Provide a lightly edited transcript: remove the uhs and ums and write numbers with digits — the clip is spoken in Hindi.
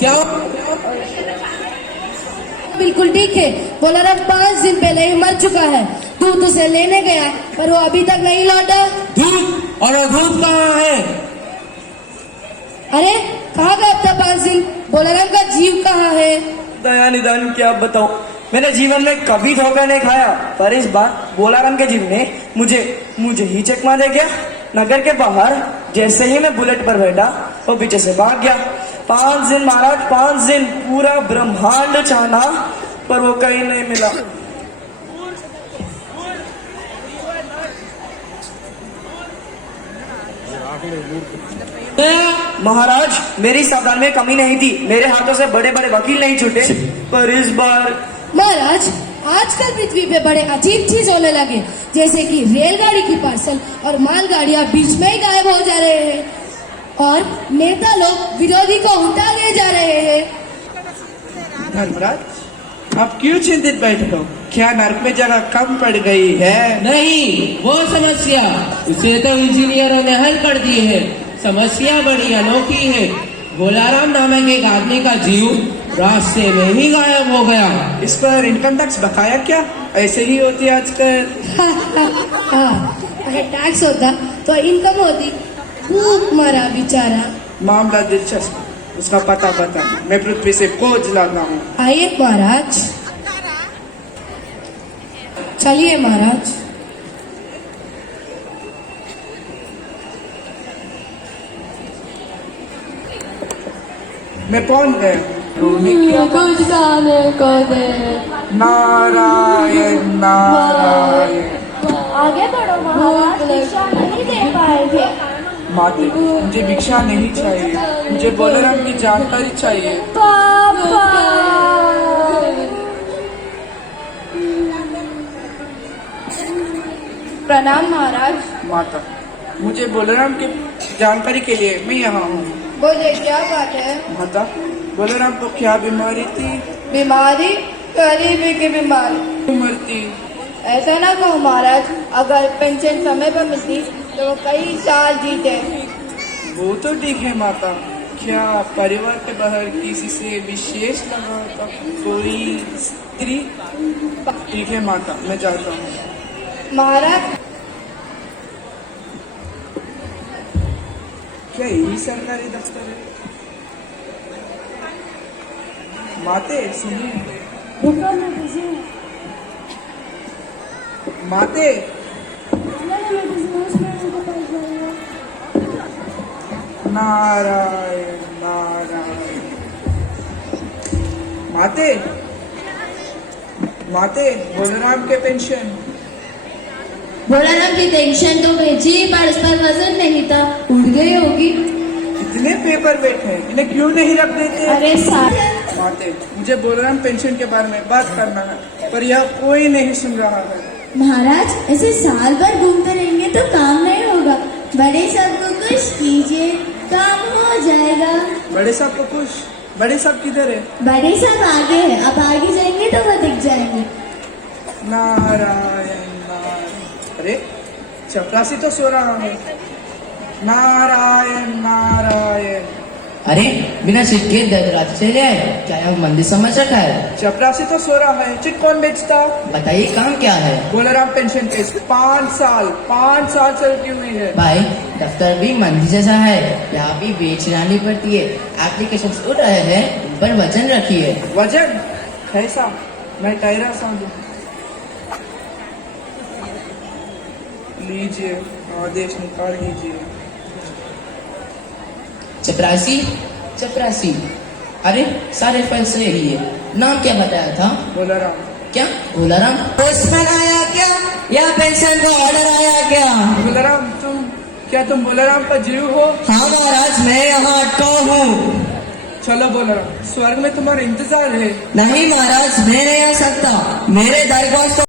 क्या? बिल्कुल ठीक है। बोलाराम 5 दिन पहले ही मर चुका है। दूध उसे लेने गया पर वो अभी तक नहीं लौटा। दूध? और वो दूध कहाँ है? अरे कहाँ गया अब तक 5 दिन? बोलाराम का जीव कहाँ है? दया निदान क्या बताऊं, मैंने जीवन में कभी धोखा नहीं खाया, पर इस बार बोलाराम के जीव ने मुझे ही चकमा दे गया। नगर के बाहर जैसे ही मैं बुलेट पर बैठा वो पीछे से भाग गया। 5 दिन महाराज, 5 दिन पूरा ब्रह्मांड छाना पर वो कहीं नहीं मिला। महाराज मेरी सावधानी में कमी नहीं थी, मेरे हाथों से बड़े बड़े वकील नहीं छूटे, पर इस बार महाराज आजकल पृथ्वी पे बड़े अजीब चीज होने लगे, जैसे कि रेलगाड़ी की पार्सल और मालगाड़ियां बीच में ही गायब हो जा रहे हैं और नेता लोग विरोधी को उठा ले जा रहे हैं। धर्मराज, आप क्यों चिंतित बैठे हो? क्या नर्क में जगह कम पड़ गई है? नहीं, वो समस्या उसे तो इंजीनियरों ने हल कर दी है। समस्या बड़ी अनोखी है। बोलाराम नामक एक आदमी का जीव रास्ते में ही गायब हो गया। इस पर इनकम टैक्स बकाया क्या? ऐसे ही होती है आजकल। अगर टैक्स होता तो इनकम होती। भूख मरा बेचारा। मामला दिलचस्प, उसका पता बता, मैं पृथ्वी से खोज लाता हूँ। आइए महाराज, चलिए महाराज। मैं पहुंच गया। कुछ खाने को दे। नारायण नारायण। आगे बढ़ो महाराज, भिक्षा नहीं दे पाएंगे। माते, मुझे भिक्षा नहीं चाहिए, मुझे बोलाराम की जानकारी चाहिए। पापा। प्रणाम महाराज। माता, मुझे बोलाराम की जानकारी के लिए मैं यहाँ हूँ। बोले क्या बात है? माता, बोलाराम को क्या बीमारी थी? बीमारी? गरीबी की बीमारी। उम्र थी? ऐसा ना कहो महाराज, अगर पेंशन समय पर मिलती तो वो कई साल जीते। वो तो ठीक है माता, क्या परिवार के बाहर किसी से विशेष लगा था? कोई स्त्री? ठीक है माता, मैं जाता हूँ। महाराज क्या यही सरकारी दफ्तर है? माते सुनिए। माते, नारायण नारायण। माते, माते, बोलाराम के पेंशन। बोलाराम की टेंशन तो भेजी पर उस पर वजन नहीं था, उड़ गई होगी। इतने पेपर वेट हैं, इन्हें क्यों नहीं रख देते? अरे साहब, माते, मुझे बोलाराम पेंशन के बारे में बात करना है, पर यह कोई नहीं सुन रहा है। महाराज, ऐसे साल भर घूमते रहेंगे तो काम नहीं होगा। बड़े साहब को खुश कीजिए, काम हो जाएगा। बड़े साहब को खुश? बड़े साहब किधर है? बड़े साहब आगे है, अब आगे जाएंगे तो वो दिख जाएंगे। नारायण नारायण। अरे चपरासी तो सो रहा है। नारायण नारायण। अरे बिना चिट के रात चले आए, क्या यहाँ मंदिर समझ रखा है? चपरासी तो सो रहा है, चिट कौन बेचता? बताइए काम क्या है? बोलाराम पेंशन केस 5 साल से रुकी हुई है। भाई दफ्तर भी मंदिर जैसा है, यहाँ भी बेच लानी पड़ती है। एप्लीकेशन उड़ रहे हैं, उन पर वजन रखिए। वजन कैसा? मैं टायरा समझू। लीजिए, आदेश निकाल लीजिए। चपरासी चपरासी, अरे सारे फाइल सही है। नाम क्या बताया था? बोलाराम। क्या बोलाराम? पोस्टमैन आया क्या या पेंशन का ऑर्डर आया क्या? बोलाराम, तुम बोलाराम का जीव हो? हाँ महाराज, मैं यहाँ अटका हूँ। चलो बोलाराम, स्वर्ग में तुम्हारा इंतजार है। नहीं महाराज, मैं नहीं आ सकता, मेरे दरख्वास्त